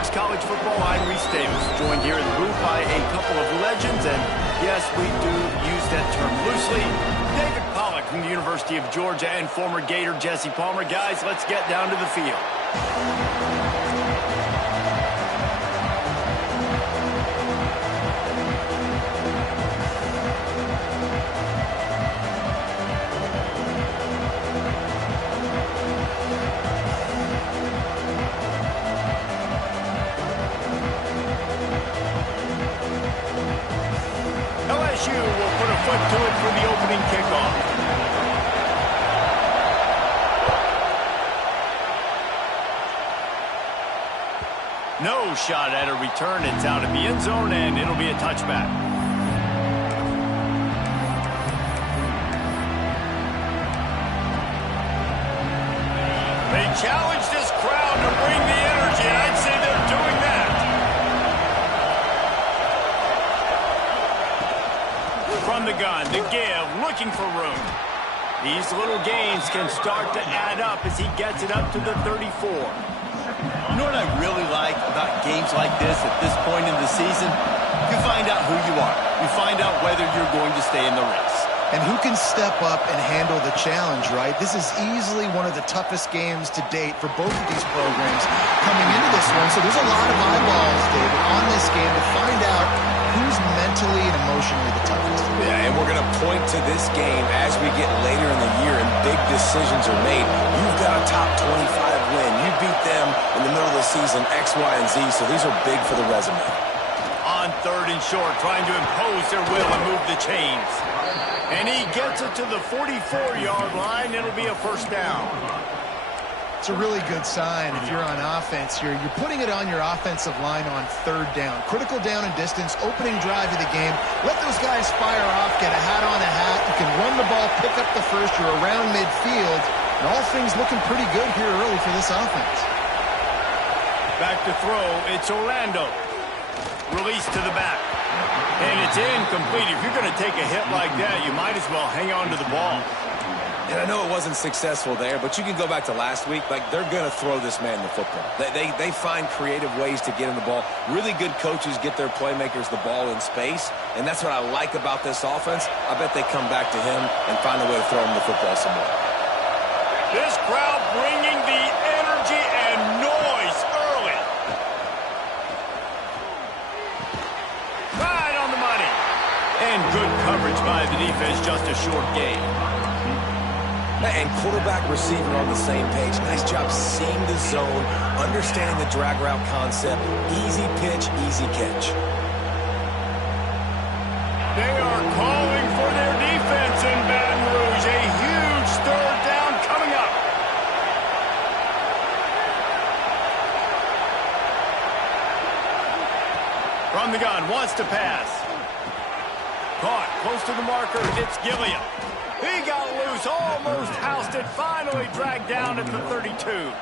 Sports College Football. I'm Reese Davis, joined here in the booth by a couple of legends, and yes, we do use that term loosely. David Pollack from the University of Georgia and former Gator Jesse Palmer. Guys, let's get down to the field. LSU will put a foot to it for the opening kickoff. No shot at a return. It's out of the end zone, and it'll be a touchback. They challenge this crowd to bring the energy, and I'd say they're doing that. From the gun, the give, looking for room. These little gains can start to add up as he gets it up to the 34. You know what I really like about games like this at this point in the season? You find out who you are. You find out whether you're going to stay in the race. And who can step up and handle the challenge, right? This is easily one of the toughest games to date for both of these programs coming into this one. So there's a lot of eyeballs, David, on this game to find out who's mentally and emotionally the toughest. Yeah, and we're going to point to this game as we get later in the year and big decisions are made. You've got a top 25 win. You beat them in the middle of the season, X, Y, and Z, so these are big for the resume. On third and short, trying to impose their will and move the chains. And he gets it to the 44-yard line. It'll be a first down. It's a really good sign if you're on offense here. You're putting it on your offensive line on third down. Critical down and distance, opening drive of the game. Let those guys fire off, get a hat on a hat. You can run the ball, pick up the first. You're around midfield. And all things looking pretty good here early for this offense. Back to throw. It's Orlando. Release to the back. And it's incomplete. If you're going to take a hit like that, you might as well hang on to the ball. And I know it wasn't successful there, but you can go back to last week. Like, they're going to throw this man the football. They find creative ways to get him the ball. Really good coaches get their playmakers the ball in space, and that's what I like about this offense. I bet they come back to him and find a way to throw him the football some more. This crowd bringing the energy and noise early. Right on the money. And good coverage by the defense, just a short gain. And quarterback, receiver on the same page. Nice job seeing the zone, understanding the drag route concept. Easy pitch, easy catch. They are calling for their defense in Baton Rouge. A huge third down coming up. From the gun, wants to pass. Caught, close to the marker. It's Gilliam. He got loose, almost housed it, finally dragged down at the 32.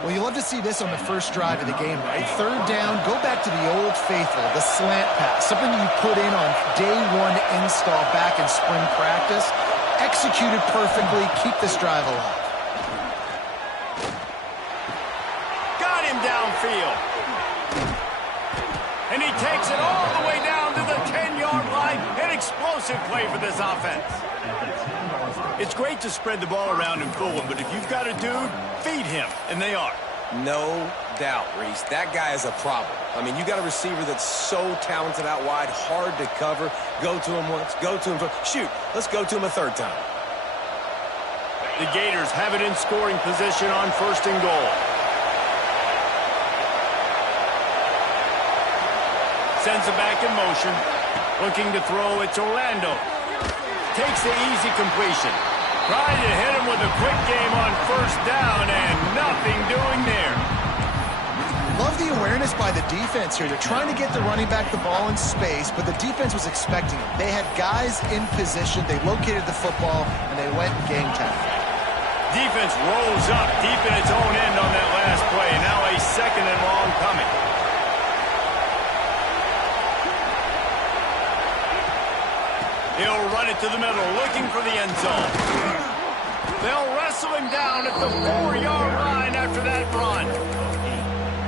Well, you love to see this on the first drive of the game, right? Third down, go back to the old faithful, the slant pass, something you put in on day one install back in spring practice. Executed perfectly, keep this drive alive. Got him downfield. And he takes it all the way down to the 10-yard line. An explosive play for this offense. It's great to spread the ball around and fool him, but if you've got a dude, feed him, and they are. No doubt, Reese. That guy is a problem. I mean, you got a receiver that's so talented out wide, hard to cover. Go to him once, go to him twice. Shoot, let's go to him a third time. The Gators have it in scoring position on first and goal. Sends it back in motion. Looking to throw, it's Orlando. Takes the easy completion. Trying to hit him with a quick game on first down, and nothing doing there. Love the awareness by the defense here. They're trying to get the running back the ball in space, but the defense was expecting it. They had guys in position. They located the football, and they went and game time. Defense rolls up deep in its own end on that last play. Now a second and long coming. He'll run it to the middle, looking for the end zone. They'll wrestle him down at the 4-yard line after that run.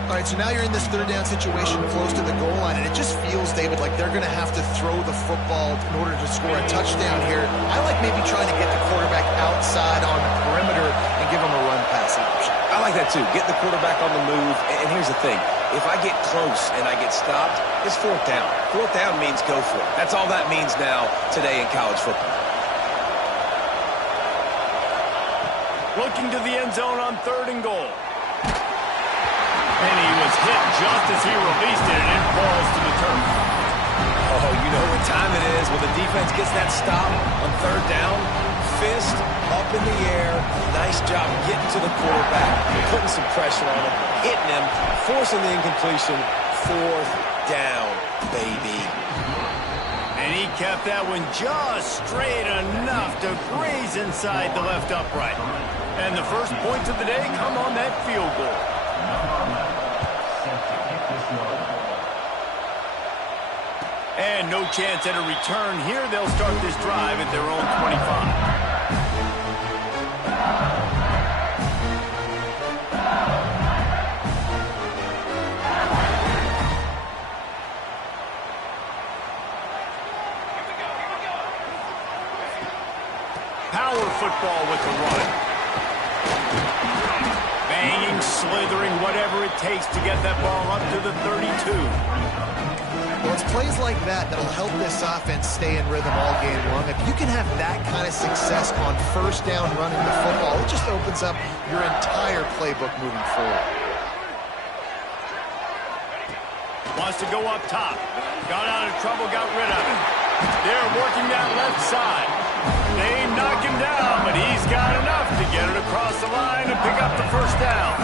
All right, so now you're in this third down situation close to the goal line, and it just feels, David, like they're going to have to throw the football in order to score a touchdown here. I like maybe trying to get the quarterback outside on the perimeter and give him a run passing option. I like that too. Get the quarterback on the move. And here's the thing. If I get close and I get stopped, it's fourth down. Fourth down means go for it. That's all that means now today in college football. Looking to the end zone on 3rd and goal. And he was hit just as he released it, and it falls to the turf. Oh, you know what time it is. When the defense gets that stop on 3rd down, fist up in the air. Nice job getting to the quarterback, putting some pressure on him, hitting him, forcing the incompletion. 4th down, baby. And he kept that one just straight enough to graze inside the left upright. And the first points of the day come on that field goal. And no chance at a return here. They'll start this drive at their own 25. Power football with the run. Banging, slithering, whatever it takes to get that ball up to the 32. Well, it's plays like that that'll help this offense stay in rhythm all game long. If you can have that kind of success on 1st down running the football, it just opens up your entire playbook moving forward. Wants to go up top. Got out of trouble, got rid of it. They're working that left side. They knock him down, but he's got enough to get it across the line and pick up the 1st down.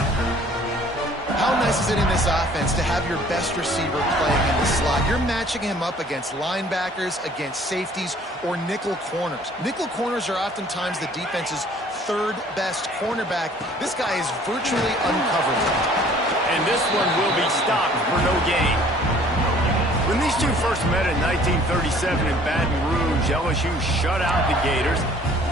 How nice is it in this offense to have your best receiver playing in the slot? You're matching him up against linebackers, against safeties, or nickel corners. Nickel corners are oftentimes the defense's 3rd best cornerback. This guy is virtually uncoverable. And this one will be stopped for no gain. When these two first met in 1937 in Baton Rouge, LSU shut out the Gators.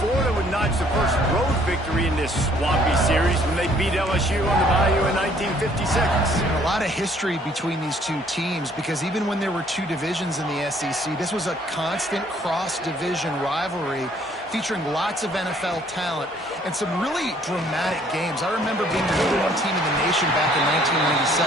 Florida would notch the first road victory in this swampy series when they beat LSU on the Bayou in 1956. A lot of history between these two teams because even when there were 2 divisions in the SEC, this was a constant cross-division rivalry featuring lots of NFL talent and some really dramatic games. I remember being the #1 team in the nation back in 1997,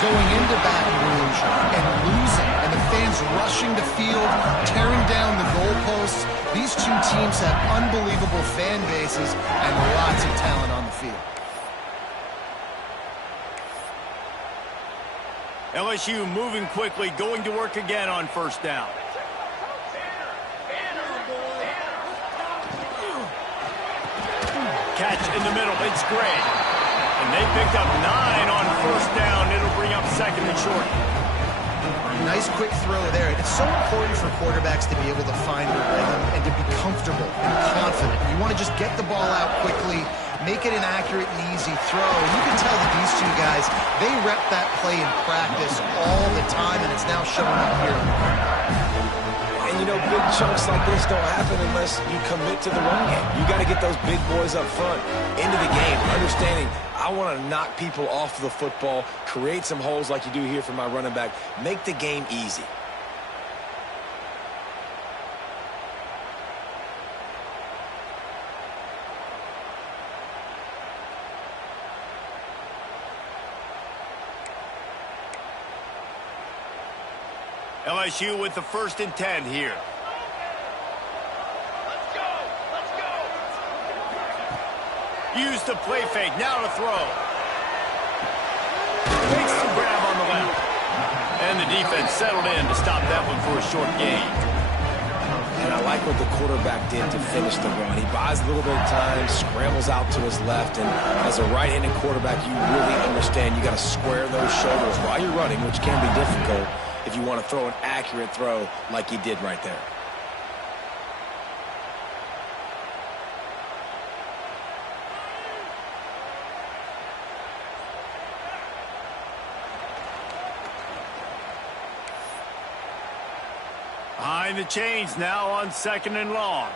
going into Baton Rouge and losing, and the fans rushing the field, tearing down the goalposts. These two teams have unbelievable fan bases and lots of talent on the field. LSU moving quickly, going to work again on 1st down. Catch in the middle, it's great. And they picked up 9 on 1st down. It'll bring up 2nd and short. Nice quick throw there. It's so important for quarterbacks to be able to find their rhythm and to be comfortable and confident. You want to just get the ball out quickly, make it an accurate and easy throw. And you can tell that these 2 guys, they rep that play in practice all the time, and it's now showing up here. And, you know, big chunks like this don't happen unless you commit to the run game. You got to get those big boys up front into the game, understanding I want to knock people off the football, create some holes like you do here for my running back, make the game easy. LSU with the 1st and 10 here. Use the play fake, now to throw. Makes the grab on the left. And the defense settled in to stop that one for a short gain. And I like what the quarterback did to finish the run. He buys a little bit of time, scrambles out to his left, and as a right-handed quarterback, you really understand you got to square those shoulders while you're running, which can be difficult if you want to throw an accurate throw like he did right there. Behind the chains now on 2nd and long.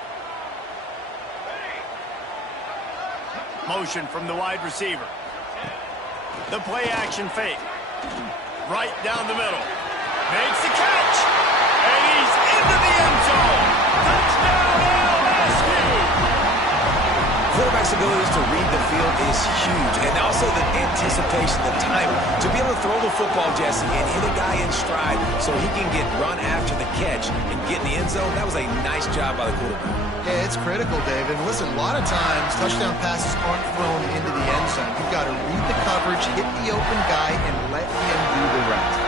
Motion from the wide receiver. The play action fake. Right down the middle. Makes the catch. And he's into the end zone. Touchdown, LSU. Quarterback's abilities to read the field is huge, and also the anticipation, the timing. To be able to throw the football, Jesse, and hit a guy in stride so he can get run after the catch and get in the end zone, that was a nice job by the quarterback. Yeah, it's critical, David. Listen, a lot of times touchdown passes aren't thrown into the end zone. You've got to read the coverage, hit the open guy, and let him do the rest.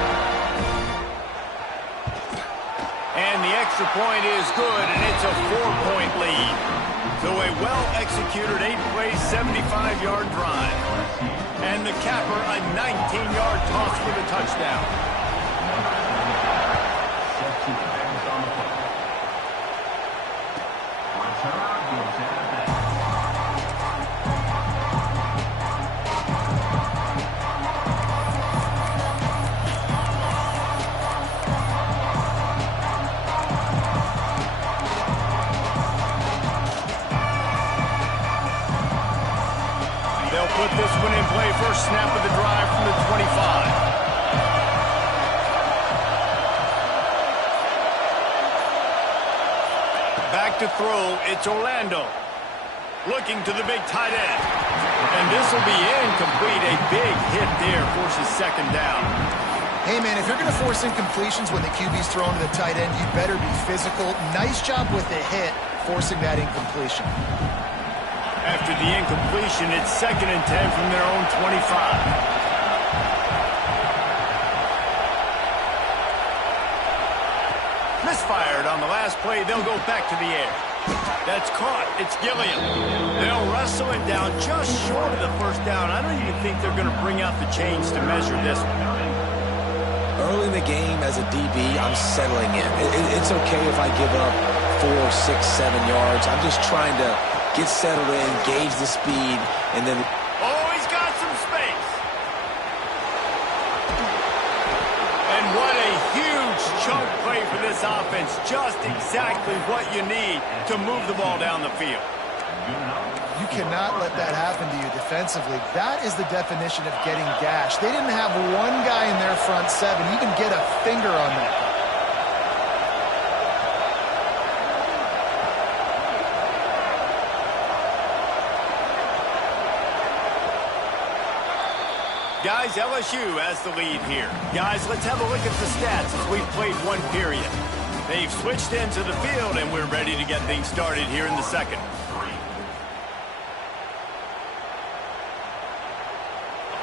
And the extra point is good, and it's a 4-point lead. So a well-executed 8-play, 75-yard drive. And the capper, a 19-yard toss for the touchdown. They'll put this one in play. First snap of the drive from the 25. Back to throw. It's Orlando. Looking to the big tight end. And this will be incomplete. A big hit there forces second down. Hey, man, if you're going to force incompletions when the QB's thrown to the tight end, you better be physical. Nice job with the hit, forcing that incompletion. After the incompletion, it's 2nd and 10 from their own 25. Misfired on the last play. They'll go back to the air. That's caught. It's Gilliam. They'll wrestle it down just short of the first down. I don't even think they're going to bring out the chains to measure this one. Early in the game as a DB, I'm settling in. It's okay if I give up 4, 6, 7 yards. I'm just trying to get settled in, gauge the speed, and then... Oh, he's got some space. And what a huge chunk play for this offense. Just exactly what you need to move the ball down the field. You cannot let that happen to you defensively. That is the definition of getting gashed. They didn't have one guy in their front seven even get a finger on that. Guys, LSU has the lead here. Guys, let's have a look at the stats as we've played one period. They've switched into the field, and we're ready to get things started here in the second.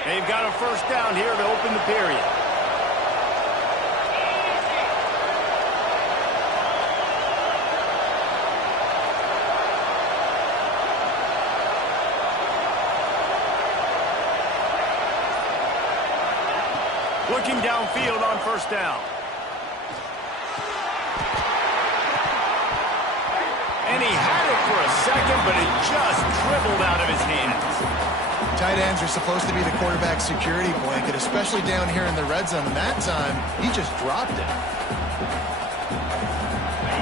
They've got a first down here to open the period. Looking downfield on first down. And he had it for a second, but it just dribbled out of his hands. Tight ends are supposed to be the quarterback's security blanket, especially down here in the red zone. And that time, he just dropped it.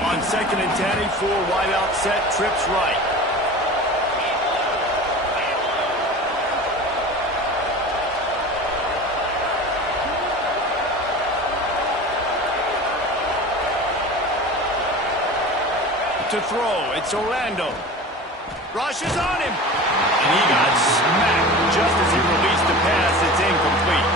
On 2nd and 10, 4 wide out set, trips right. To throw, it's Orlando. Rushes on him. And he got smacked just as he released the pass. It's incomplete.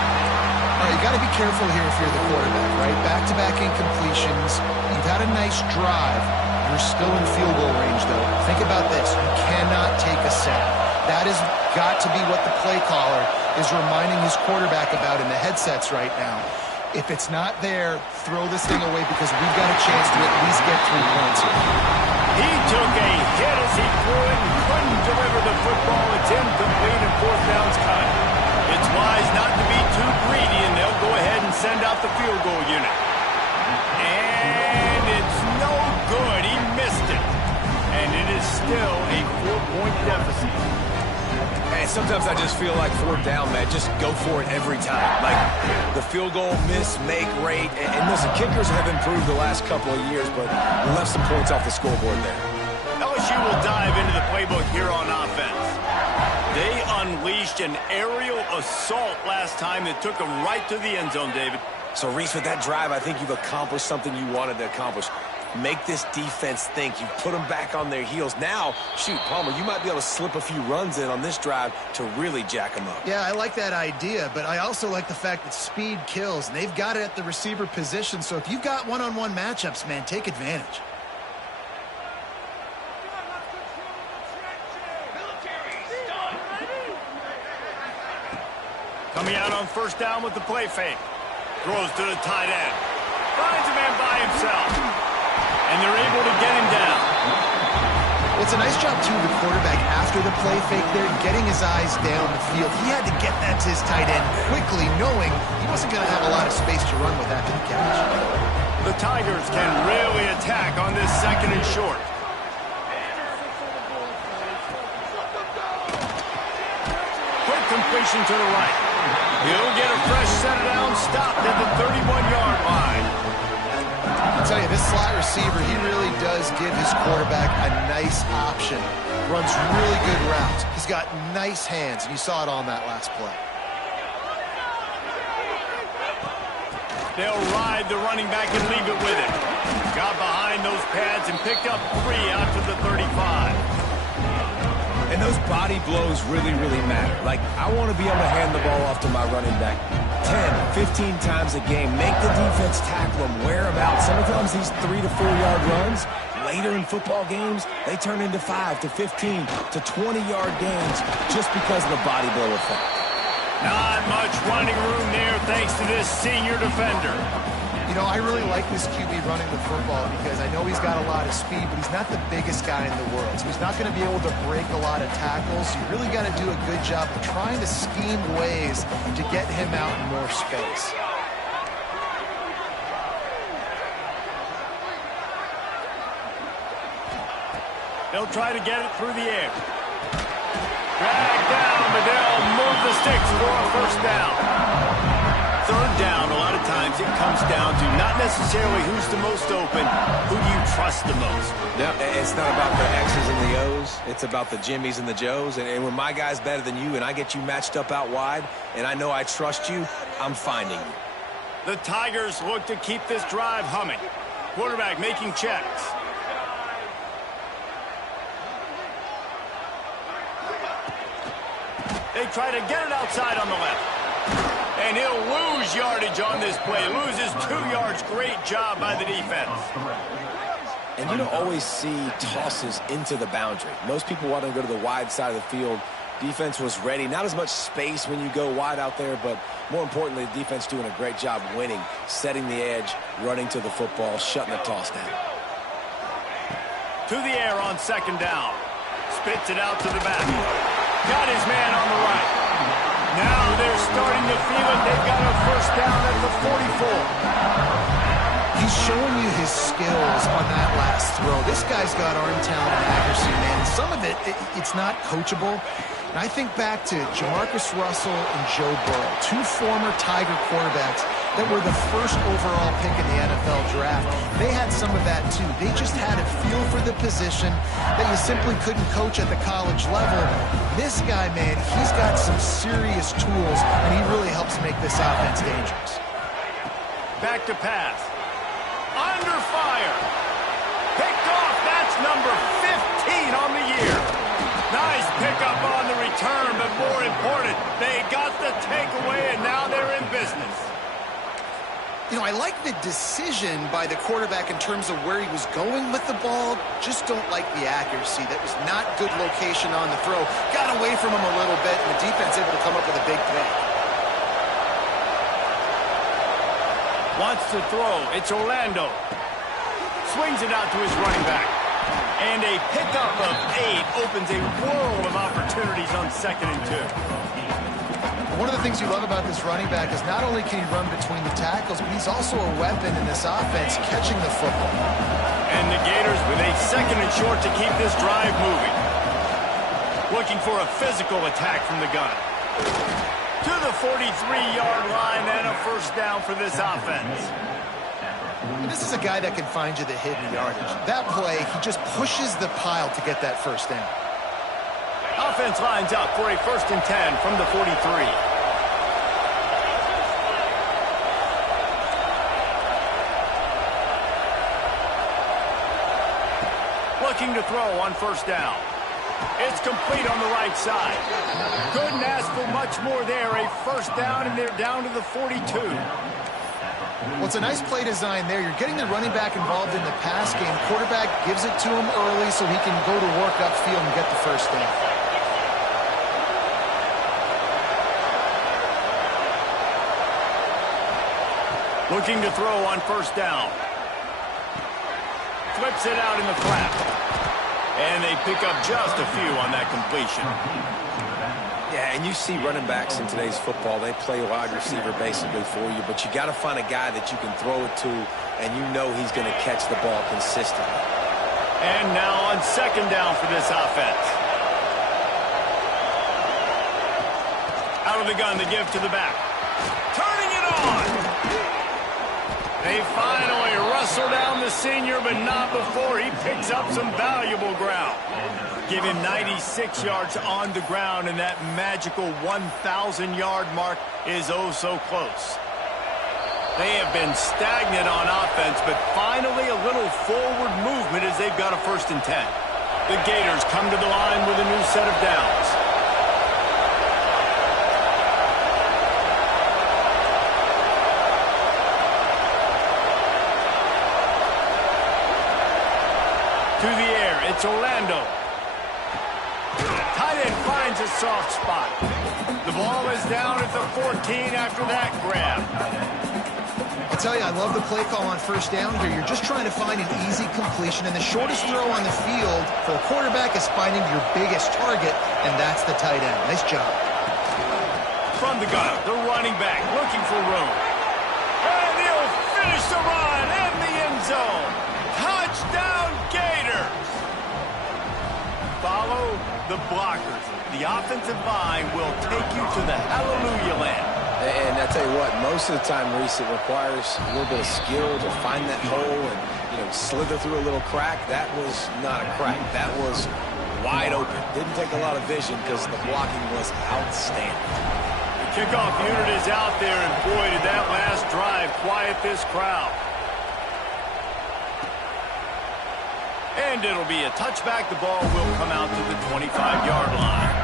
All right, you got to be careful here if you're the quarterback, right? Back-to-back incompletions. You've had a nice drive. You're still in field goal range, though. Think about this. You cannot take a sack. That has got to be what the play caller is reminding his quarterback about in the headsets right now. If it's not there, throw this thing away because we've got a chance to at least get 3 points here. He took a hit as he threw it and couldn't deliver the football. It's incomplete and 4th down's cut. It's wise not to be too greedy, and they'll go ahead and send out the field goal unit. And it's no good. He missed it. And it is still a 4-point deficit. And sometimes I just feel like 4th down, man, just go for it every time. Like the field goal miss, make rate. And listen, kickers have improved the last couple of years, but left some points off the scoreboard there. LSU will dive into the playbook here on offense. They unleashed an aerial assault last time that took him right to the end zone, David. So, Reese, with that drive, I think you've accomplished something you wanted to accomplish. Make this defense think. You put them back on their heels. Now, shoot, Palmer, you might be able to slip a few runs in on this drive to really jack them up. Yeah, I like that idea, but I also like the fact that speed kills, and they've got it at the receiver position. So if you've got one-on-one matchups, man, take advantage. Coming out on first down with the play fake. Throws to the tight end. Finds a man by himself. And they're able to get him down. Well, it's a nice job, too, the quarterback after the play fake there, getting his eyes down the field. He had to get that to his tight end quickly, knowing he wasn't going to have a lot of space to run with after the catch. The Tigers can really attack on this second and short. Quick completion to the right. He'll get a fresh set down, stopped at the 31-yard line. I'll tell you, this slot receiver, he really does give his quarterback a nice option. Runs really good routes. He's got nice hands, and you saw it on that last play. They'll ride the running back and leave it with him. Got behind those pads and picked up 3 out to the 35. And those body blows really, really matter. Like, I want to be able to hand the ball off to my running back 10, 15 times a game. Make the defense tackle him, wear him out. Sometimes these 3 to 4 yard runs, later in football games, they turn into 5 to 15 to 20-yard gains just because of the body blow effect. Not much running room there thanks to this senior defender. You know, I really like this QB running the football because I know he's got a lot of speed, but he's not the biggest guy in the world. So he's not going to be able to break a lot of tackles. You really got to do a good job of trying to scheme ways to get him out in more space. They'll try to get it through the air. Drag down, but they'll move the sticks for a first down. Third down, a lot of times it comes down to not necessarily who's the most open, who do you trust the most. No, it's not about the X's and the O's. It's about the Jimmys and the Joes. And when my guy's better than you and I get you matched up out wide and I know I trust you, I'm finding you. The Tigers look to keep this drive humming. Quarterback making checks. They try to get it outside on the left. And he'll lose yardage on this play. Loses 2 yards. Great job by the defense. And you don't always see tosses into the boundary. Most people want to go to the wide side of the field. Defense was ready. Not as much space when you go wide out there, but more importantly, the defense doing a great job winning, setting the edge, running to the football, shutting the toss down. To the air on second down. Spits it out to the back. Got his man on the right. Now they're starting to feel it. They've got a first down at the 44. He's showing you his skills on that last throw. This guy's got arm talent and accuracy, man. And some of it's not coachable. And I think back to Jamarcus Russell and Joe Burrow, 2 former Tiger quarterbacks that were the first overall pick in the NFL draft. They had some of that, too. They just had a feel for the position that you simply couldn't coach at the college level. This guy, man, he's got some serious tools, and he really helps make this offense dangerous. Back to pass. Under fire. Picked off. That's number 15 on the year. Nice pickup on the return, but more important, they got the takeaway, and now they're in business. You know, I like the decision by the quarterback in terms of where he was going with the ball. Just don't like the accuracy. That was not good location on the throw. Got away from him a little bit, and the defense able to come up with a big pick. Wants to throw. It's Orlando. Swings it out to his running back. And a pickup of 8 opens a world of opportunities on 2nd and 2. One of the things you love about this running back is not only can he run between the tackles, but he's also a weapon in this offense, catching the football. And the Gators with a 2nd and short to keep this drive moving. Looking for a physical attack from the gun. To the 43-yard line and a first down for this offense. And this is a guy that can find you the hidden yardage. That play, he just pushes the pile to get that first down. Offense lines up for a 1st and 10 from the 43. Looking to throw on 1st down. It's complete on the right side. Couldn't ask for much more there. A 1st down, and they're down to the 42. Well, it's a nice play design there. You're getting the running back involved in the pass game. Quarterback gives it to him early so he can go to work upfield and get the 1st down. Looking to throw on 1st down. Flips it out in the flat. And they pick up just a few on that completion. Yeah, and you see running backs in today's football, they play wide receiver basically for you, but you got to find a guy that you can throw it to, and you know he's going to catch the ball consistently. And now on 2nd down for this offense. Out of the gun, the give to the back. Turning it on! They finally wrestle down the senior, but not before he picks up some valuable ground. Give him 96 yards on the ground, and that magical 1,000-yard mark is oh so close. They have been stagnant on offense, but finally a little forward movement as they've got a 1st and 10. The Gators come to the line with a new set of downs. To the air, it's Orlando. Tight end finds a soft spot. The ball is down at the 14 after that grab. I'll tell you, I love the play call on 1st down here. You're just trying to find an easy completion, and the shortest throw on the field for the quarterback is finding your biggest target, and that's the tight end. Nice job. From the gun, the running back looking for room. And he'll finish the run in the end zone. Touchdown, Gators! Follow the blockers. The offensive line will take you to the hallelujah land. And I tell you what, most of the time, Reese, it requires a little bit of skill to find that hole and, slither through a little crack. That was not a crack. That was wide open. Didn't take a lot of vision because the blocking was outstanding. The kickoff unit is out there, and boy, did that last drive quiet this crowd. And it'll be a touchback. The ball will come out to the 25-yard line.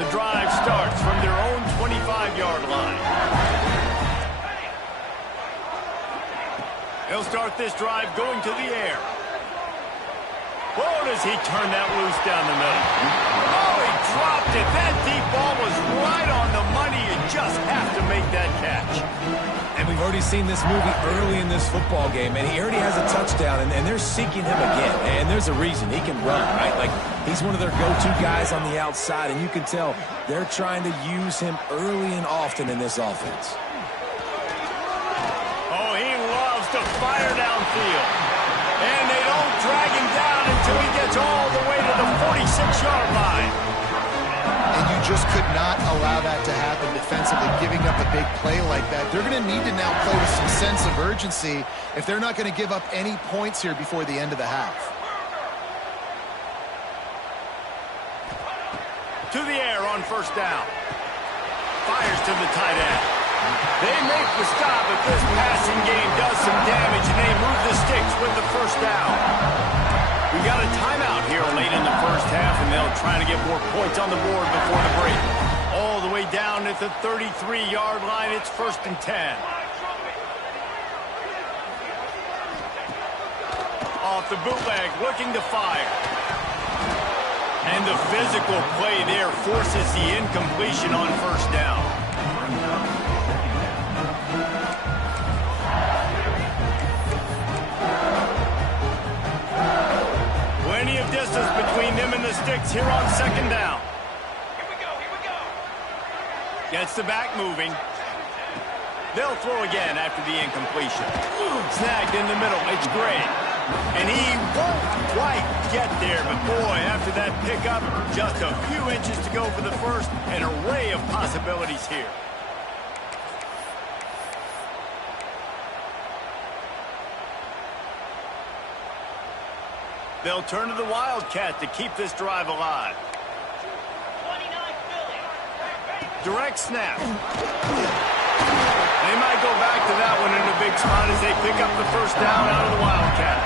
The drive starts from their own 25-yard line. They'll start this drive going to the air. Oh, does he turn that loose down the middle? Oh, he dropped it. That deep ball was right on the money. You just have to make that catch. And we've already seen this movie early in this football game, and he already has a touchdown, and they're seeking him again. And there's a reason. He can run, right? Like, he's one of their go-to guys on the outside, and you can tell they're trying to use him early and often in this offense. Oh, he loves to fire downfield. And they don't drag him down until he gets all the way to the 46-yard line. And you just could not allow that to happen defensively, giving up a big play like that. They're going to need to now play with some sense of urgency if they're not going to give up any points here before the end of the half. To the air on 1st down. Fires to the tight end. They make the stop, but this passing game does some damage, and they move the sticks with the 1st down. We got a timeout here late in the 1st half, and they'll try to get more points on the board before the break. All the way down at the 33-yard line, it's 1st and 10. Off the bootleg, looking to fire. And the physical play there forces the incompletion on 1st down. Plenty of distance between them and the sticks here on 2nd down. Here we go. Gets the back moving. They'll throw again after the incompletion. Snagged in the middle. It's Gray. And he won't quite get there, but boy, after that pickup, just a few inches to go for the first. An array of possibilities here. They'll turn to the Wildcat to keep this drive alive. Direct snap. They might go back to that one in a big spot as they pick up the first down out of the Wildcat.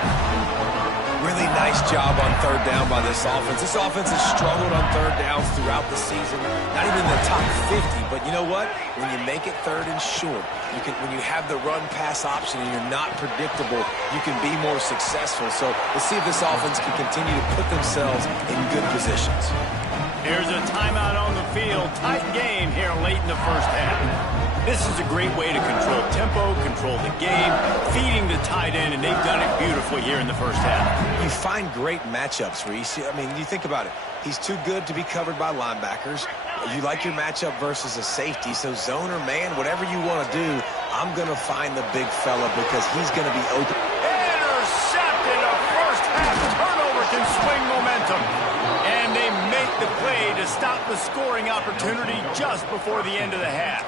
Really nice job on third down by this offense. This offense has struggled on third downs throughout the season. Not even in the top 50, but you know what? When you make it third and short, when you have the run-pass option and you're not predictable, you can be more successful. So let's see if this offense can continue to put themselves in good positions. Here's a timeout on the field. Tight game here late in the first half. This is a great way to control tempo, control the game, feeding the tight end, and they've done it beautifully here in the first half. You find great matchups, Reese. I mean, you think about it. He's too good to be covered by linebackers. You like your matchup versus a safety, so zone or man, whatever you want to do, I'm going to find the big fella because he's going to be open. Intercepted! A first half turnover can swing momentum. And they make the play to stop the scoring opportunity just before the end of the half.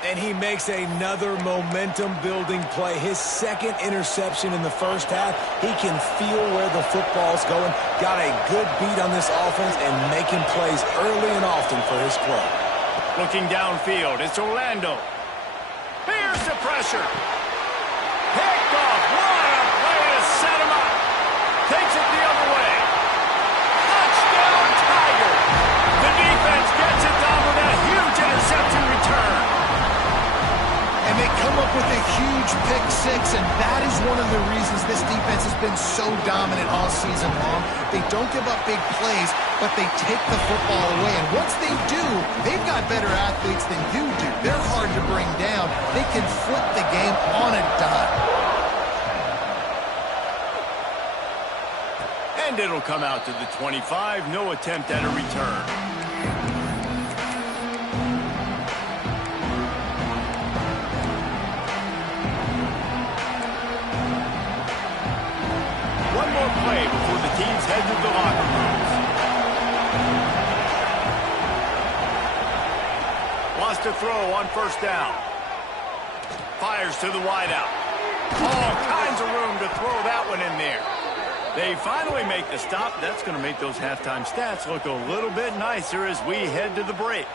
And he makes another momentum-building play. His second interception in the first half. He can feel where the football's going. Got a good beat on this offense and making plays early and often for his play. Looking downfield, it's Orlando. Here's the pressure. Picked off. What a play to set him up. Takes it the other way. Touchdown, Tiger. The defense gets it done with a huge interception return. And they come up with a huge pick six, and that is one of the reasons this defense has been so dominant all season long. They don't give up big plays, but they take the football away. And once they do, they've got better athletes than you do. They're hard to bring down. They can flip the game on a dime. And it'll come out to the 25. No attempt at a return. One more play before the teams head to the locker rooms. Wants to throw on first down. Fires to the wideout. All kinds of room to throw that one in there. They finally make the stop. That's going to make those halftime stats look a little bit nicer as we head to the break.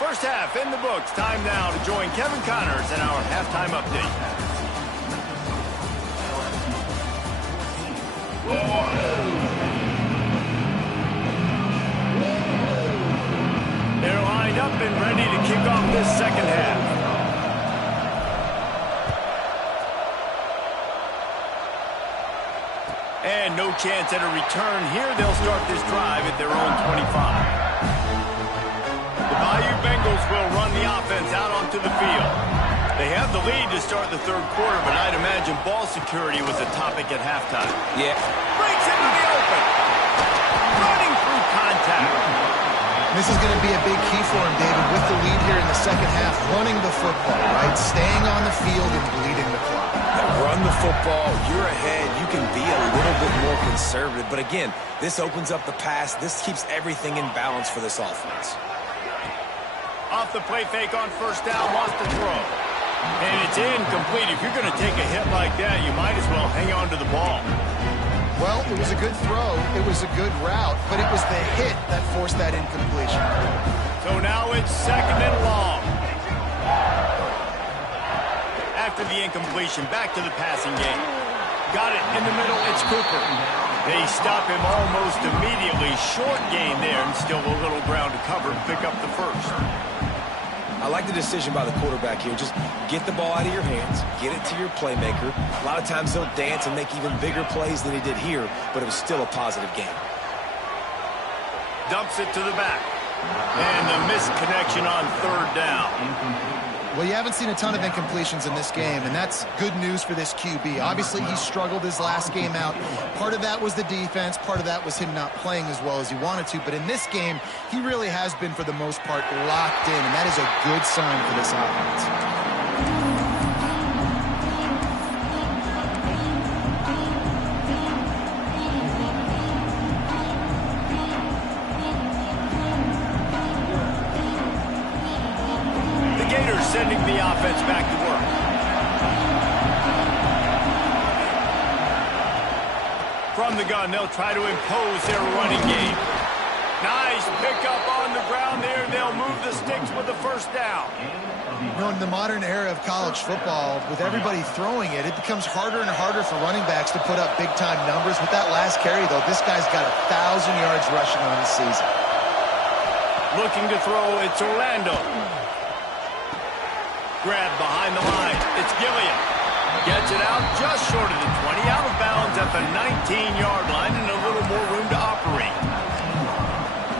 First half in the books. Time now to join Kevin Connors in our halftime update. They're lined up and ready to kick off this second half. And no chance at a return here. They'll start this drive at their own 25. The Bayou Bengals will run the offense out onto the field. They have the lead to start the third quarter, but I'd imagine ball security was a topic at halftime. Yeah. Breaks into the open. Running through contact. This is going to be a big key for him, David, with the lead here in the second half, running the football, right? Staying on the field and bleeding the clock. Run the football, you're ahead, you can be a little bit more conservative. But again, this opens up the pass. This keeps everything in balance for this offense. Off the play fake on first down, wants to throw. And it's incomplete. If you're going to take a hit like that, you might as well hang on to the ball. Well, it was a good throw. It was a good route, but it was the hit that forced that incompletion. So now it's second and long. After the incompletion, back to the passing game. Got it in the middle, it's Cooper. They stop him almost immediately. Short gain there, and still a little ground to cover to pick up the first. I like the decision by the quarterback here. Just get the ball out of your hands, get it to your playmaker. A lot of times he'll dance and make even bigger plays than he did here, but it was still a positive game. Dumps it to the back. And the missed connection on third down. Well, you haven't seen a ton of incompletions in this game, and that's good news for this QB. Obviously, he struggled his last game out. Part of that was the defense. Part of that was him not playing as well as he wanted to. But in this game, he really has been, for the most part, locked in, and that is a good sign for this offense. Sending the offense back to work. From the gun, they'll try to impose their running game. Nice pickup on the ground there. They'll move the sticks with the first down. You know, in the modern era of college football, with everybody throwing it, it becomes harder and harder for running backs to put up big-time numbers. With that last carry, though, this guy's got 1,000 yards rushing on the season. Looking to throw, it's Orlando. Grab behind the line. It's Gilliam. Gets it out just short of the 20, out of bounds at the 19-yard line, and a little more room to operate.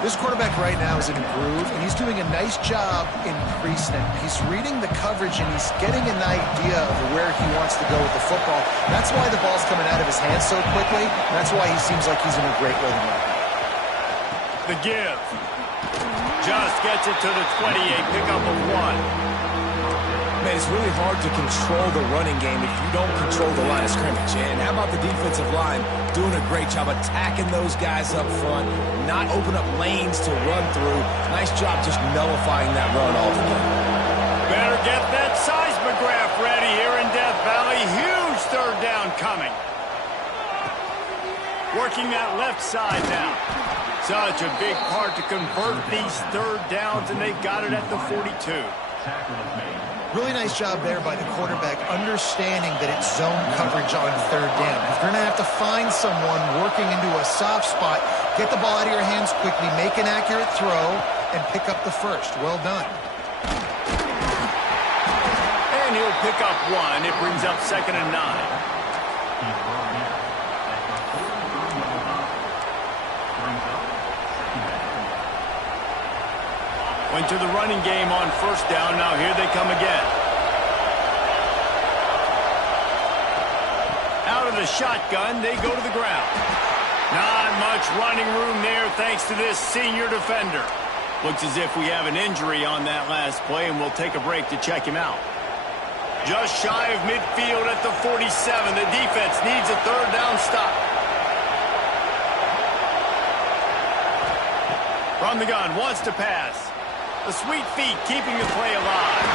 This quarterback right now is in a groove, and he's doing a nice job in pre-snap. He's reading the coverage, and he's getting an idea of where he wants to go with the football. That's why the ball's coming out of his hands so quickly. That's why he seems like he's in a great rhythm right now. The give. Just gets it to the 28, pickup of 1. Man, it's really hard to control the running game if you don't control the line of scrimmage. And how about the defensive line doing a great job attacking those guys up front, not open up lanes to run through. Nice job just nullifying that run altogether. Better get that seismograph ready here in Death Valley. Huge third down coming. Working that left side now. Such a big part to convert these third downs, and they got it at the 42. Really nice job there by the quarterback, understanding that it's zone coverage on third down. If you're going to have to find someone working into a soft spot, get the ball out of your hands quickly, make an accurate throw, and pick up the first. Well done. And he'll pick up 1. It brings up 2nd and 9. Went to the running game on first down. Now here they come again. Out of the shotgun, they go to the ground. Not much running room there thanks to this senior defender. Looks as if we have an injury on that last play, and we'll take a break to check him out. Just shy of midfield at the 47. The defense needs a third down stop. From the gun, wants to pass. The sweet feet keeping the play alive.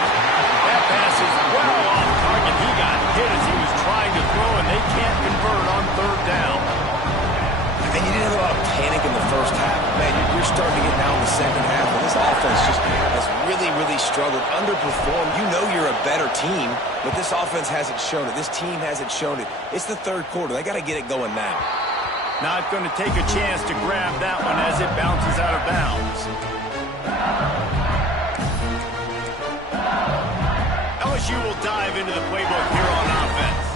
That pass is well off target. He got hit as he was trying to throw, and they can't convert on third down. And you didn't have a lot of panic in the first half. Man, you're starting to get now in the second half, and this offense just has really, really struggled, underperformed. You know you're a better team, but this offense hasn't shown it. This team hasn't shown it. It's the third quarter. They got to get it going now. Not going to take a chance to grab that one as it bounces out of bounds. LSU will dive into the playbook here on offense.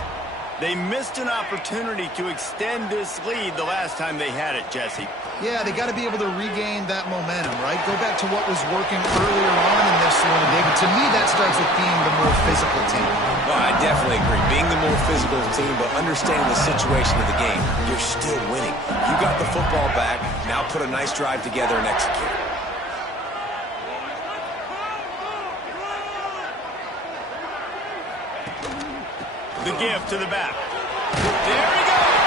They missed an opportunity to extend this lead the last time they had it, Jesse. Yeah, they got to be able to regain that momentum, right? Go back to what was working earlier on in this one, David. To me, that starts with being the more physical team. Well, I definitely agree. Being the more physical team, but understanding the situation of the game, you're still winning. You got the football back. Now put a nice drive together and execute. The give to the back. There he goes.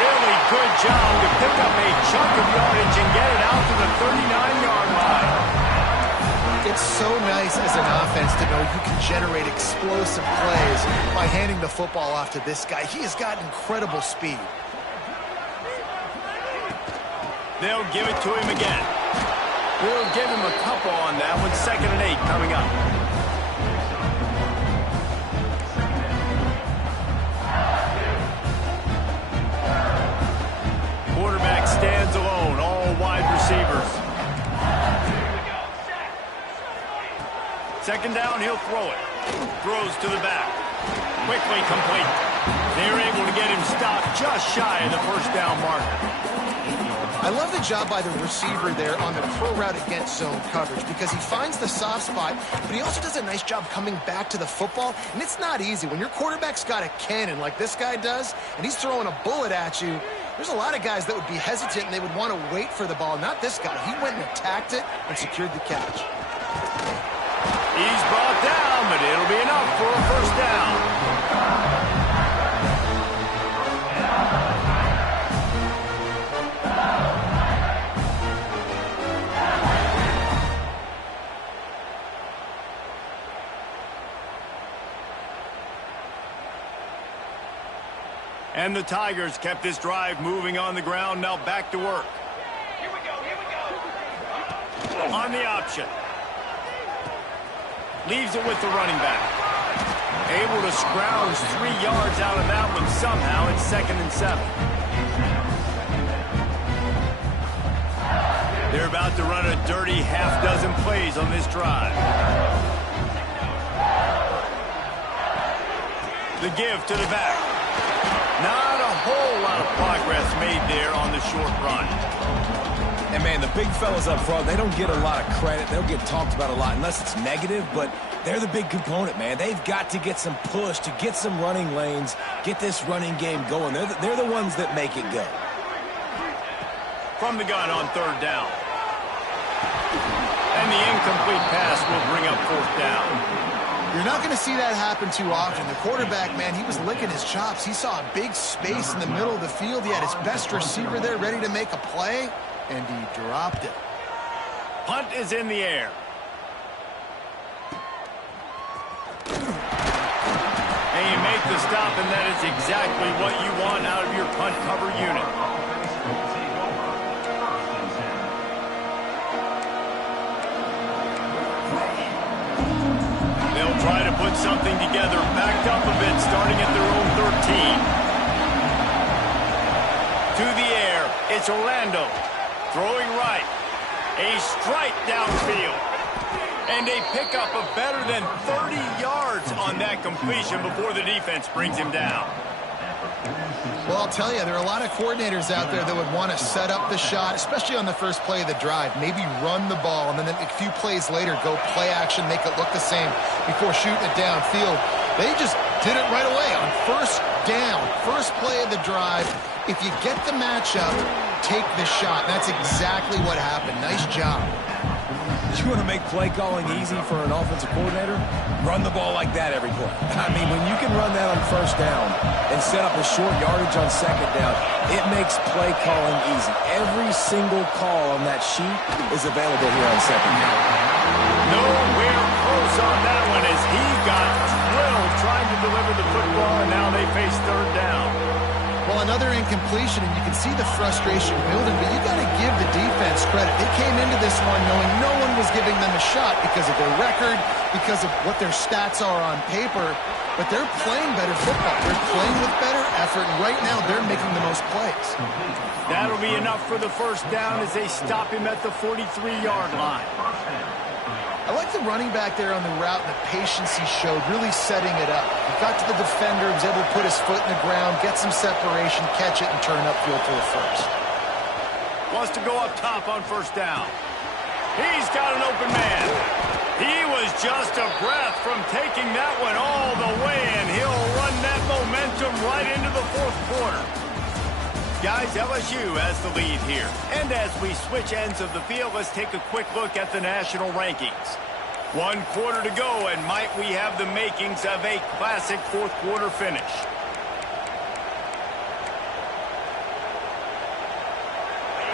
Really good job to pick up a chunk of yardage and get it out to the 39-yard line. It's so nice as an offense to know you can generate explosive plays by handing the football off to this guy. He has got incredible speed. They'll give it to him again. We'll give him a couple on that one. 2nd and 8 coming up. Quarterback stands alone, all wide receivers. 2nd down, he'll throw it. Throws to the back. Quickly complete. They're able to get him stopped just shy of the first down marker. I love the job by the receiver there on the pro route against zone coverage because he finds the soft spot, but he also does a nice job coming back to the football, and it's not easy. When your quarterback's got a cannon like this guy does, and he's throwing a bullet at you, there's a lot of guys that would be hesitant and they would want to wait for the ball. Not this guy. He went and attacked it and secured the catch. He's brought down, but it'll be enough for a first down. And the Tigers kept this drive moving on the ground. Now back to work. Here we go. On the option. Leaves it with the running back. Able to scrounge 3 yards out of that one somehow. It's 2nd and 7. They're about to run a dirty half-dozen plays on this drive. The give to the back. Not a whole lot of progress made there on the short run. And, man, the big fellas up front, they don't get a lot of credit. They'll get talked about a lot unless it's negative, but they're the big component, man. They've got to get some push, to get some running lanes, get this running game going. They're the ones that make it go. From the gun on 3rd down. And the incomplete pass will bring up 4th down. You're not going to see that happen too often. The quarterback, man, he was licking his chops. He saw a big space in the middle of the field. He had his best receiver there ready to make a play, and he dropped it. Punt is in the air. And you make the stop, and that is exactly what you want out of your punt cover unit. They'll try to put something together, backed up a bit, starting at their own 13. To the air, it's Orlando. Throwing right. A strike downfield. And a pickup of better than 30 yards on that completion before the defense brings him down. Well, I'll tell you, there are a lot of coordinators out there that would want to set up the shot, especially on the first play of the drive, maybe run the ball, and then a few plays later go play action, make it look the same before shooting it downfield. They just did it right away on 1st down, first play of the drive. If you get the matchup, take the shot. That's exactly what happened. Nice job. You want to make play calling easy for an offensive coordinator? Run the ball like that every play. I mean, when you can run that on 1st down and set up a short yardage on 2nd down, it makes play calling easy. Every single call on that sheet is available here on 2nd down. Nowhere close on that one as he got thrilled trying to deliver the football, and now they face 3rd down. Well, another incompletion, and you can see the frustration building, but you got to give the defense credit. They came into this one knowing no one was giving them a shot because of their record, because of what their stats are on paper, but they're playing better football. They're playing with better effort, and right now they're making the most plays. That'll be enough for the 1st down as they stop him at the 43-yard line. I like the running back there on the route and the patience he showed, really setting it up. He got to the defender, was able to put his foot in the ground, get some separation, catch it, and turn upfield for the 1st. Wants to go up top on 1st down. He's got an open man. He was just a breath from taking that one all the way, and he'll run that momentum right into the 4th quarter. Guys, LSU has the lead here. And as we switch ends of the field, let's take a quick look at the national rankings. 1 quarter to go, and might we have the makings of a classic 4th quarter finish.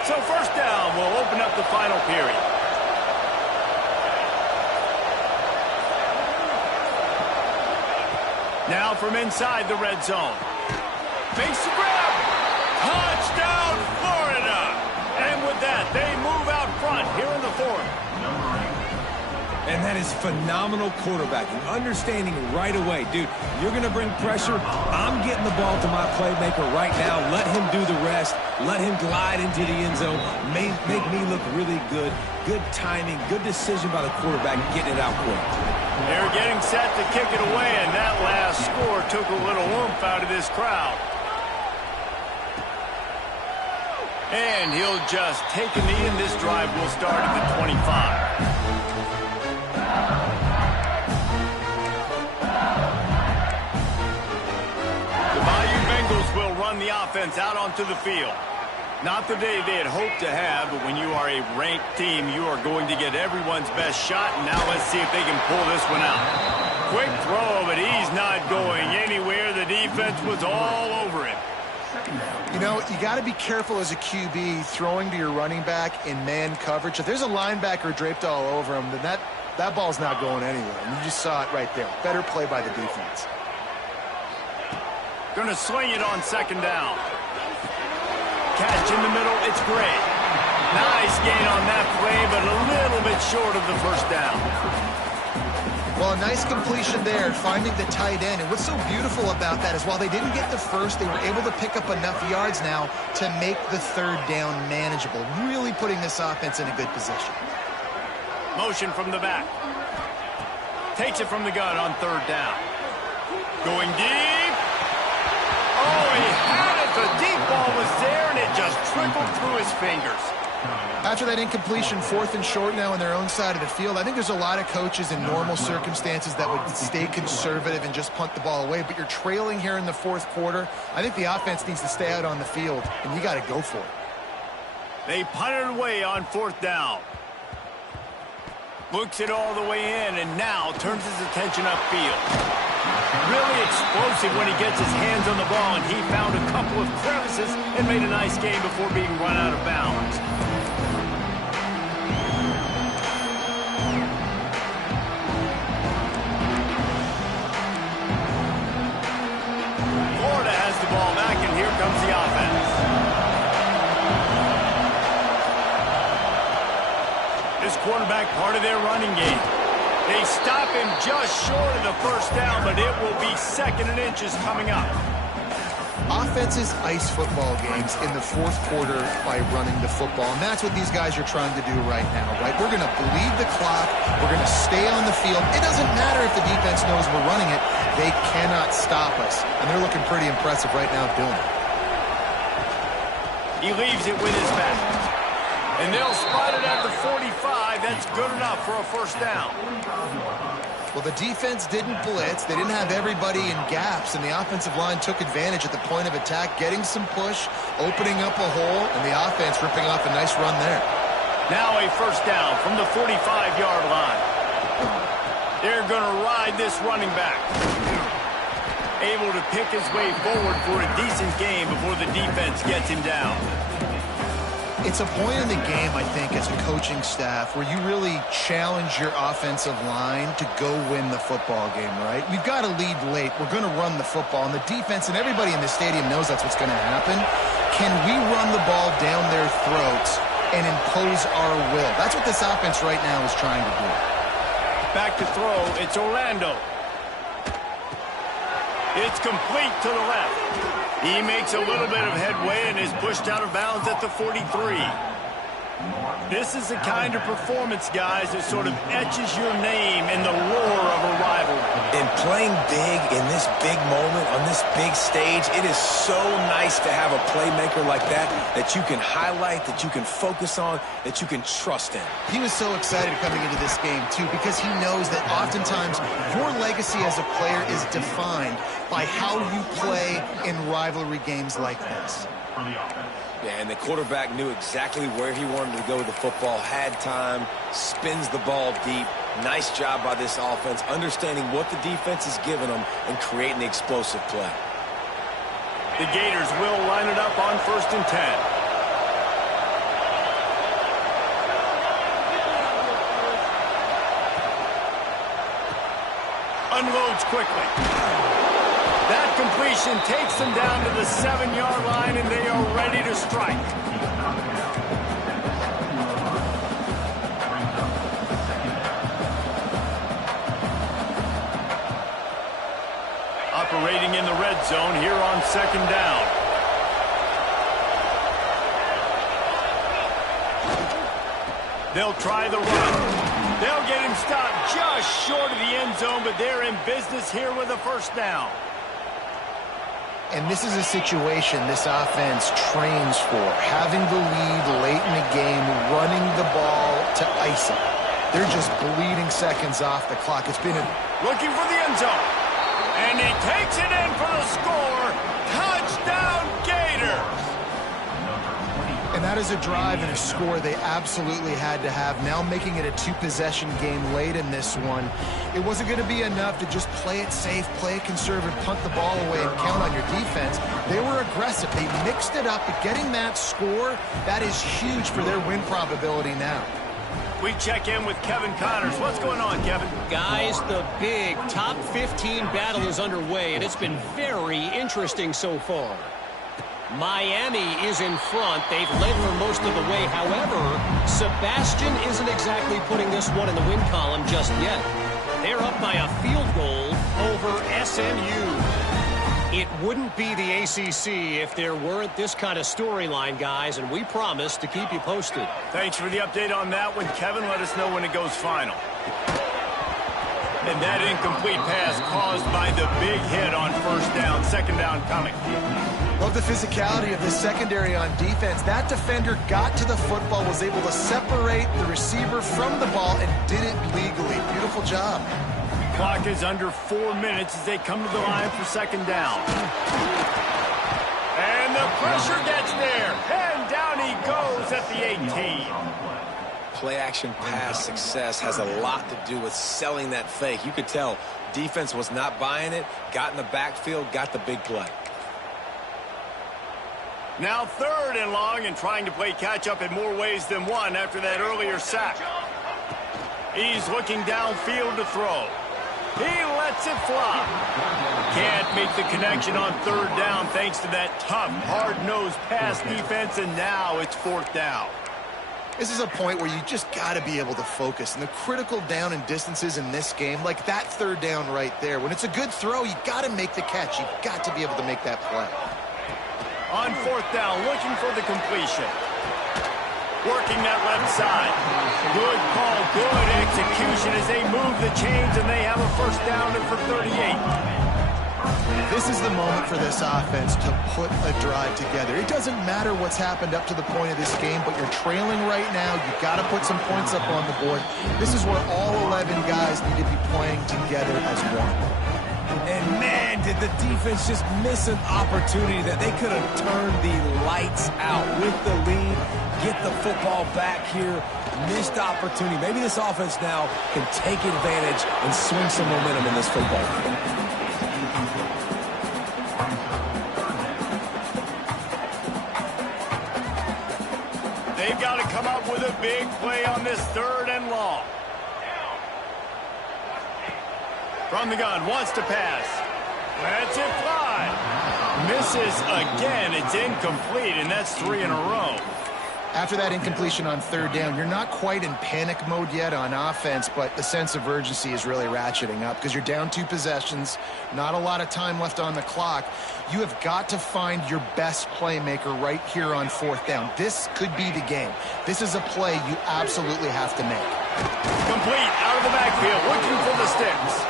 So 1st down will open up the final period. Now from inside the red zone. Makes the grab. Touchdown, Florida! And with that, they move out front here in the 4th. And that is phenomenal quarterbacking, understanding right away. Dude, you're going to bring pressure. I'm getting the ball to my playmaker right now. Let him do the rest. Let him glide into the end zone. Make me look really good. Good timing, good decision by the quarterback, getting it out quick. They're getting set to kick it away, and that last score took a little oomph out of this crowd. And he'll just take a knee, and this drive will start at the 25. The Bayou Bengals will run the offense out onto the field. Not the day they had hoped to have, but when you are a ranked team, you are going to get everyone's best shot, and now let's see if they can pull this one out. Quick throw, but he's not going anywhere. The defense was all over him. You know, you got to be careful as a QB throwing to your running back in man coverage. If there's a linebacker draped all over him, then that ball's not going anywhere. And you just saw it right there. Better play by the defense. Going to sling it on second down. Catch in the middle. It's great. Nice gain on that play, but a little bit short of the first down. Well, a nice completion there, finding the tight end. And what's so beautiful about that is while they didn't get the first, they were able to pick up enough yards now to make the third down manageable, really putting this offense in a good position. Motion from the back. Takes it from the gun on third down. Going deep. Oh, he had it. The deep ball was there, and it just trickled through his fingers. After that incompletion, 4th and short now on their own side of the field, I think there's a lot of coaches in normal circumstances that would stay conservative and just punt the ball away. But you're trailing here in the 4th quarter. I think the offense needs to stay out on the field, and you got to go for it. They punted away on 4th down. Looks it all the way in, and now turns his attention upfield. Really explosive when he gets his hands on the ball, and he found a couple of crevices and made a nice game before being run out of bounds. Florida has the ball back, and here comes the offense. This quarterback part of their running game. They stop him just short of the first down, but it will be 2nd and inches coming up. Offenses ice football games in the 4th quarter by running the football, and that's what these guys are trying to do right now, right? We're going to bleed the clock. We're going to stay on the field. It doesn't matter if the defense knows we're running it. They cannot stop us, and they're looking pretty impressive right now doing it. He leaves it with his back. And they'll spot it at the 45. That's good enough for a first down. Well, the defense didn't blitz. They didn't have everybody in gaps, and the offensive line took advantage at the point of attack, getting some push, opening up a hole, and the offense ripping off a nice run there. Now a first down from the 45-yard line. They're going to ride this running back. Able to pick his way forward for a decent game before the defense gets him down. It's a point in the game, I think, as a coaching staff where you really challenge your offensive line to go win the football game, right? We've got to lead late. We're going to run the football, and the defense and everybody in the stadium knows that's what's going to happen. Can we run the ball down their throats and impose our will? That's what this offense right now is trying to do. Back to throw. It's Orlando. It's complete to the left. He makes a little bit of headway and is pushed out of bounds at the 43. This is the kind of performance, guys, that sort of etches your name in the lore of a rivalry. And playing big in this big moment, on this big stage, it is so nice to have a playmaker like that that you can highlight, that you can focus on, that you can trust in. He was so excited coming into this game, too, because he knows that oftentimes your legacy as a player is defined by how you play in rivalry games like this. Yeah, and the quarterback knew exactly where he wanted to go with the football, had time, spins the ball deep. Nice job by this offense, understanding what the defense is giving them and creating the explosive play. The Gators will line it up on 1st and 10. Unloads quickly. That completion takes them down to the 7-yard line, and they are ready to strike. Operating in the red zone here on 2nd down. They'll try the run. They'll get him stopped just short of the end zone, but they're in business here with a first down. And this is a situation this offense trains for, having the lead late in the game, running the ball to ice it. They're just bleeding seconds off the clock. It's been looking for the end zone. And he takes it in for the score. Touchdown, Gators! And that is a drive and a score they absolutely had to have. Now making it a 2-possession game late in this one. It wasn't going to be enough to just play it safe, play it conservative, punt the ball away, and count on your defense. They were aggressive. They mixed it up, but getting that score, that is huge for their win probability now. We check in with Kevin Connors. What's going on, Kevin? Guys, the big top 15 battle is underway, and it's been very interesting so far. Miami is in front. They've led for most of the way. However, Sebastian isn't exactly putting this one in the win column just yet. They're up by a field goal over SMU. It wouldn't be the ACC if there weren't this kind of storyline, guys, and we promise to keep you posted. Thanks for the update on that one, Kevin. Let us know when it goes final. And that incomplete pass caused by the big hit on first down. Second down coming. Love the physicality of the secondary on defense. That defender got to the football, was able to separate the receiver from the ball, and did it legally. Beautiful job. Clock is under 4 minutes as they come to the line for second down. And the pressure gets there. And down he goes at the 18. Play-action pass success has a lot to do with selling that fake. You could tell defense was not buying it, got in the backfield, got the big play. Now third and long, and trying to play catch-up in more ways than one after that earlier sack. He's looking downfield to throw. He lets it fly. Can't make the connection on third down thanks to that tough, hard-nosed pass defense, and now it's fourth down. This is a point where you just got to be able to focus. And the critical down and distances in this game, like that third down right there, when it's a good throw, you got to make the catch. You've got to be able to make that play. On fourth down, looking for the completion. Working that left side. Good call, good execution as they move the chains, and they have a first down for 38. This is the moment for this offense to put a drive together. It doesn't matter what's happened up to the point of this game, but you're trailing right now. You've got to put some points up on the board. This is where all 11 guys need to be playing together as one. And man, did the defense just miss an opportunity that they could have turned the lights out with the lead, get the football back here. Missed opportunity. Maybe this offense now can take advantage and swing some momentum in this football game. They've got to come up with a big play on this third and long. From the gun, wants to pass. Lets it fly. Misses again. It's incomplete, and that's 3 in a row. After that incompletion on third down, you're not quite in panic mode yet on offense, but the sense of urgency is really ratcheting up because you're down 2 possessions, not a lot of time left on the clock. You have got to find your best playmaker right here on fourth down. This could be the game. This is a play you absolutely have to make. Complete out of the backfield, looking for the sticks.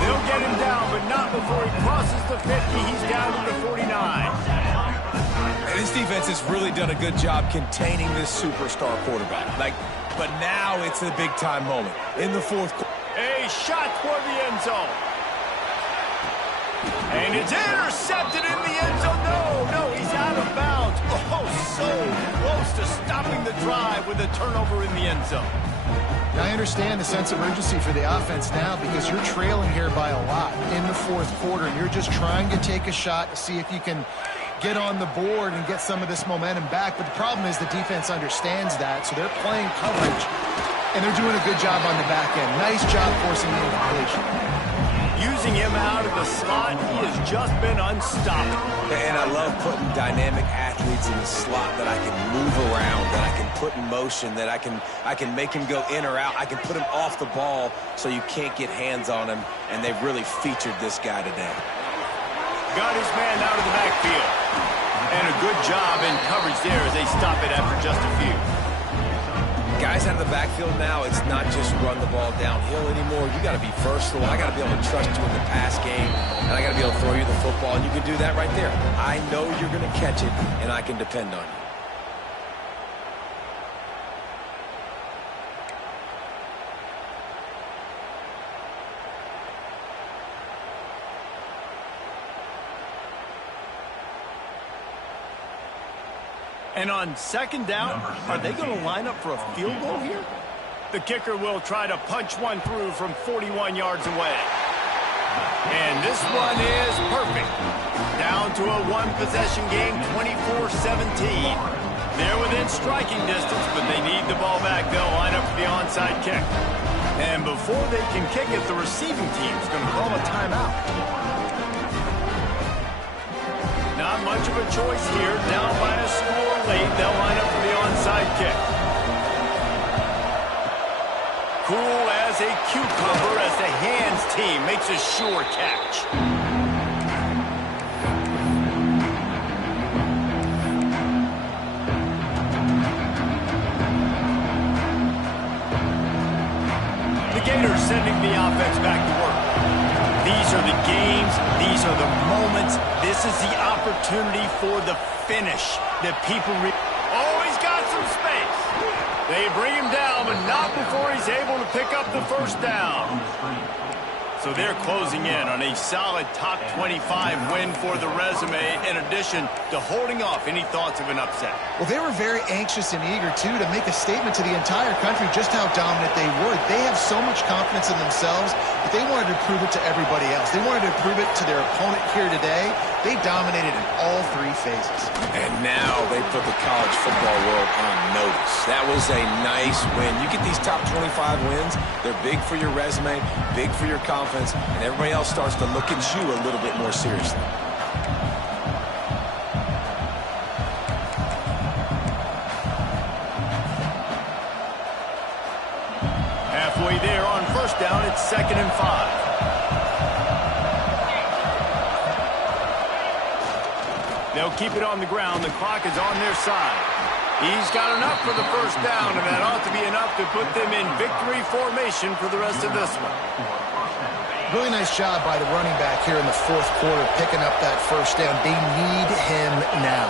They'll get him down, but not before he crosses the 50. He's down to the 49. And this defense has really done a good job containing this superstar quarterback. But now it's a big-time moment in the fourth quarter. A shot toward the end zone. And it's intercepted in the end zone. No, he's out of bounds. Oh, so close to stopping the drive with a turnover in the end zone. Now, I understand the sense of urgency for the offense now because you're trailing here by a lot in the fourth quarter, and you're just trying to take a shot to see if you can get on the board and get some of this momentum back. But the problem is the defense understands that, so they're playing coverage, and they're doing a good job on the back end. Nice job forcing the incompletion. Using him out of the slot, he has just been unstoppable. And I love putting dynamic athletes in the slot that I can move around, that I can put in motion, that I can make him go in or out. I can put him off the ball so you can't get hands on him, and they've really featured this guy today. Got his man out of the backfield. And a good job in coverage there as they stop it after just a few. Guys out of the backfield now, it's not just run the ball downhill anymore. You got to be versatile. I got to be able to trust you in the pass game, and I got to be able to throw you the football, and you can do that right there. I know you're going to catch it, and I can depend on you. And on second down, are they going to line up for a field goal here? The kicker will try to punch one through from 41 yards away. And this one is perfect. Down to a one-possession game, 24-17. They're within striking distance, but they need the ball back. They'll line up for the onside kick. And before they can kick it, the receiving team's going to call a timeout. Not much of a choice here. Down by a score late. They'll line up for the onside kick. Cool as a cucumber as the hands team makes a sure catch. Gators sending the offense back to work. These are the games. These are the moments. This is the opportunity for the finish that people... Oh, he's got some space. They bring him down, but not before he's able to pick up the first down. So they're closing in on a solid top 25 win for the resume, in addition to holding off any thoughts of an upset. Well, they were very anxious and eager, too, to make a statement to the entire country just how dominant they were. They have so much confidence in themselves that they wanted to prove it to everybody else. They wanted to prove it to their opponent here today. They dominated in all three phases. And now they put the college football world on notice. That was a nice win. You get these top 25 wins, they're big for your resume, big for your confidence, and everybody else starts to look at you a little bit more seriously. Halfway there on first down, it's 2nd and 5. They'll keep it on the ground. The clock is on their side. He's got enough for the first down, and that ought to be enough to put them in victory formation for the rest of this one. Really nice job by the running back here in the fourth quarter, picking up that first down. They need him now.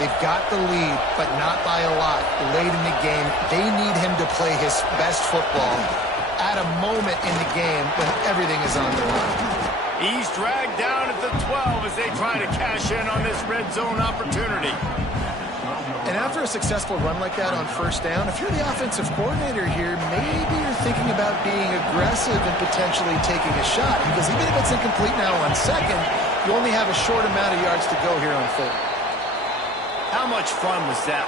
They've got the lead, but not by a lot. Late in the game, they need him to play his best football at a moment in the game when everything is on the line. He's dragged down at the 12 as they try to cash in on this red zone opportunity. And after a successful run like that on first down, if you're the offensive coordinator here, maybe you're thinking about being aggressive and potentially taking a shot, because even if it's incomplete now on second, you only have a short amount of yards to go here on third. How much fun was that?